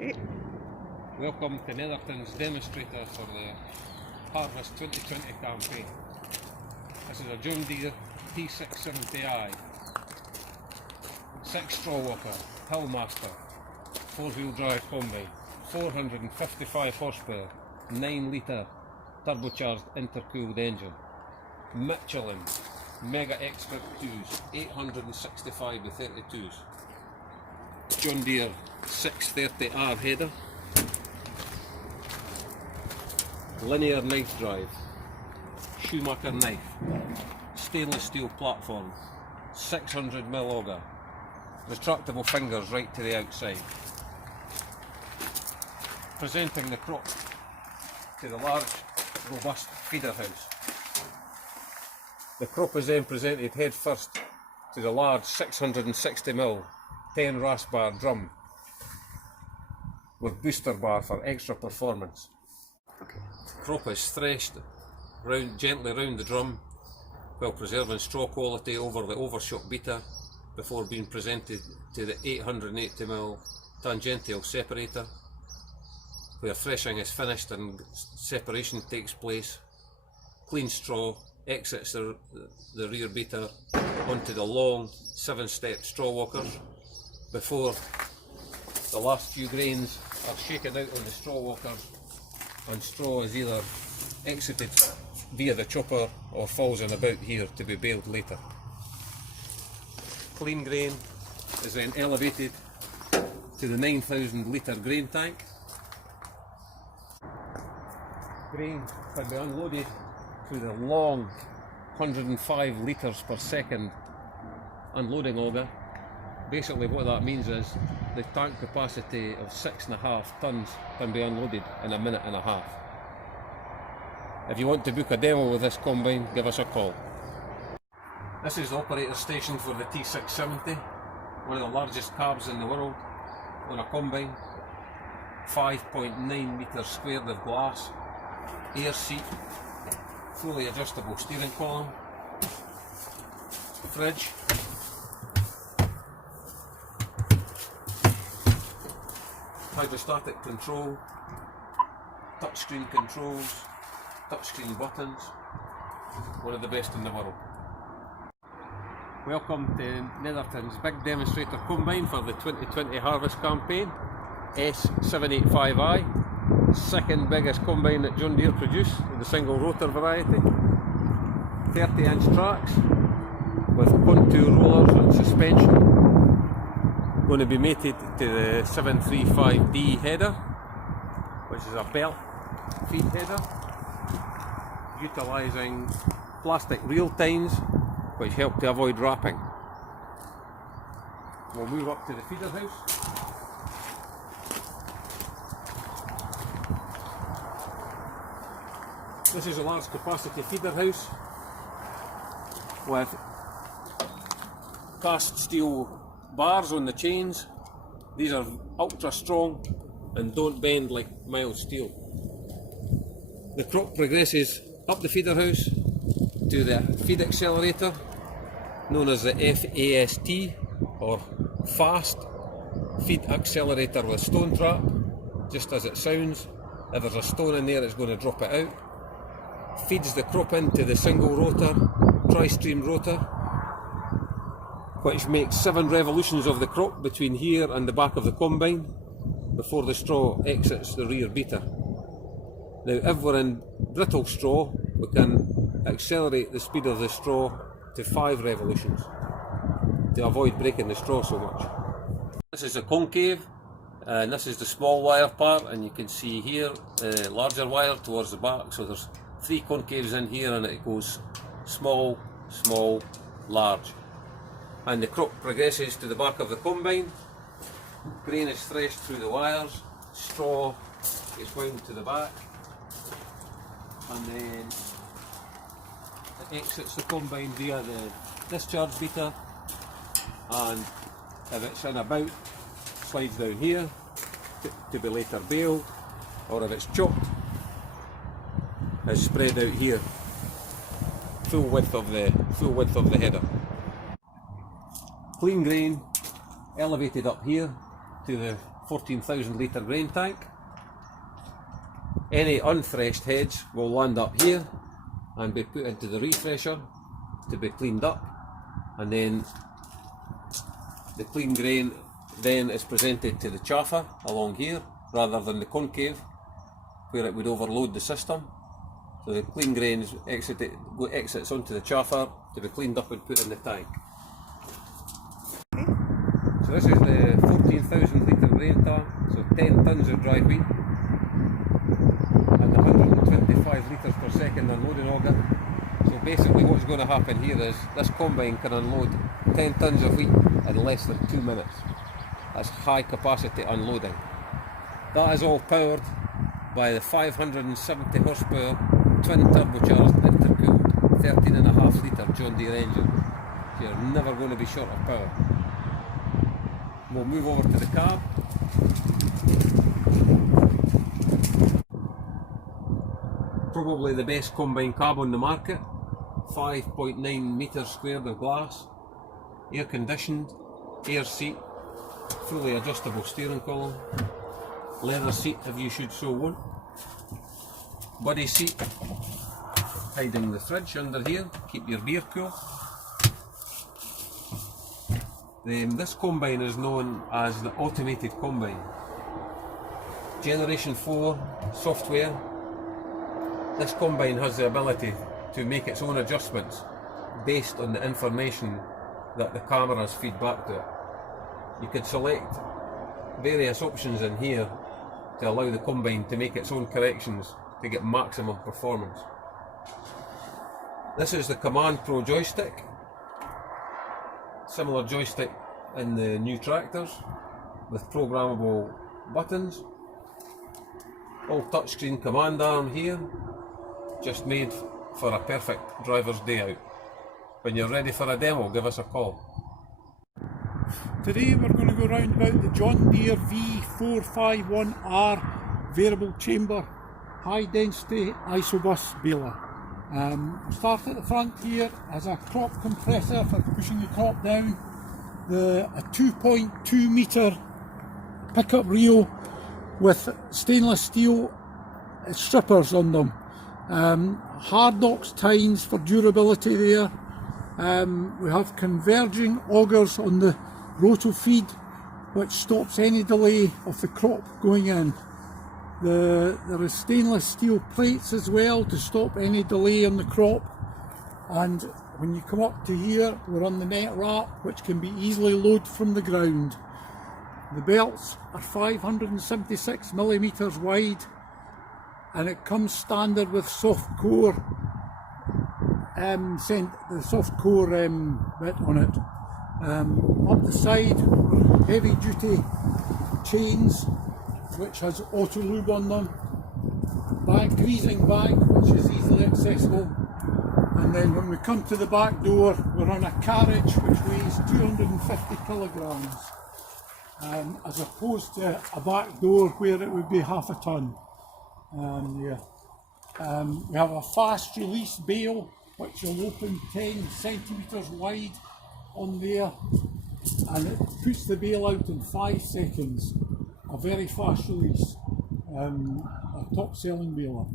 Okay. Welcome to Netherton's demonstrator for the Harvest 2020 campaign. This is a John Deere T670i, 6 straw walker, Hillmaster, 4-wheel drive combine, 455 horsepower, 9 litre turbocharged intercooled engine, Michelin Mega Expert 2s, 865 by 32s, John Deere 630R header, linear knife drive, Schumacher knife, stainless steel platform, 600mm auger, retractable fingers right to the outside. Presenting the crop to the large, robust feeder house. The crop is then presented head first to the large 660mm 10 RAS bar drum with booster bar for extra performance. Okay. The crop is threshed gently round the drum while preserving straw quality over the overshot beater before being presented to the 880mm tangential separator, where threshing is finished and separation takes place. Clean straw exits the rear beater onto the long 7-step straw walkers before the last few grains are shaken out on the straw walkers and straw is either exited via the chopper or falls in about here to be baled later. Clean grain is then elevated to the 9,000 litre grain tank. Grain can be unloaded through the long 105 litres per second unloading auger. Basically what that means is the tank capacity of 6.5 tonnes can be unloaded in a minute and a half. If you want to book a demo with this combine, give us a call. This is the operator station for the T670, one of the largest carbs in the world on a combine. 5.9 metres squared of glass, air seat, fully adjustable steering column, fridge, hydrostatic control, touchscreen controls, touchscreen buttons, one of the best in the world. Welcome to Netherton's big demonstrator combine for the 2020 harvest campaign, S785i, second biggest combine that John Deere produced in the single rotor variety. 30-inch tracks with contour rollers and suspension. Going to be mated to the 735D header, which is a belt feed header, utilising plastic reel tines which help to avoid wrapping. We'll move up to the feeder house. This is a large capacity feeder house with cast steel bars on the chains. These are ultra strong and don't bend like mild steel. The crop progresses up the feeder house to the feed accelerator, known as the FAST or Fast Feed Accelerator with Stone Trap, just as it sounds. If there's a stone in there, it's going to drop it out. Feeds the crop into the single rotor, tri-stream rotor, which makes 7 revolutions of the crop between here and the back of the combine before the straw exits the rear beater. Now, if we're in brittle straw, we can accelerate the speed of the straw to 5 revolutions to avoid breaking the straw so much. This is the concave, and this is the small wire part, and you can see here the larger wire towards the back. So there's 3 concaves in here, and it goes small, small, large. And the crop progresses to the back of the combine. Grain is threshed through the wires, straw is wound to the back, and then it exits the combine via the discharge beater, and if it's in about, slides down here to be later baled, or if it's chopped, is spread out here, full width of the header. Clean grain elevated up here to the 14,000 litre grain tank. Any unthreshed heads will land up here and be put into the refresher to be cleaned up, and then the clean grain then is presented to the chaffer along here rather than the concave where it would overload the system. So the clean grain exits onto the chaffer to be cleaned up and put in the tank. So this is the 14,000 litre grain tank, so 10 tonnes of dry wheat and 125 litres per second unloading auger. So basically what's going to happen here is this combine can unload 10 tonnes of wheat in less than 2 minutes. That's high capacity unloading. That is all powered by the 570 horsepower twin turbocharged intercooled 13.5 litre John Deere engine. So you're never going to be short of power. We'll move over to the cab. Probably the best combine cab on the market. 5.9 metres squared of glass, air conditioned, air seat, fully adjustable steering column, leather seat if you should so want, buddy seat hiding the fridge under here, keep your beer cool. This combine is known as the automated combine. Generation 4 software. This combine has the ability to make its own adjustments based on the information that the cameras feed back to it. You could select various options in here to allow the combine to make its own corrections to get maximum performance. This is the Command Pro joystick. Similar joystick in the new tractors with programmable buttons. All touchscreen command arm here, just made for a perfect driver's day out. When you're ready for a demo, give us a call. Today we're going to go round about the John Deere V451R variable chamber high density isobus baler. We'll start at the front here as a crop compressor for pushing the crop down. A 2.2 metre pickup reel with stainless steel strippers on them. Hard knocks tines for durability there. We have converging augers on the roto feed, which stops any delay of the crop going in. There is stainless steel plates as well to stop any delay on the crop. And when you come up to here, we're on the net wrap, which can be easily loaded from the ground. The belts are 576 millimetres wide, and it comes standard with soft core, the soft core bit on it. Up the side, heavy duty chains, which has auto lube on them. Greasing bag, which is easily accessible. And then when we come to the back door, we're on a carriage which weighs 250 kilograms, as opposed to a back door where it would be half a ton. We have a fast release bale which will open 10 centimetres wide on there, and it puts the bale out in 5 seconds. A very fast release, a top selling baler.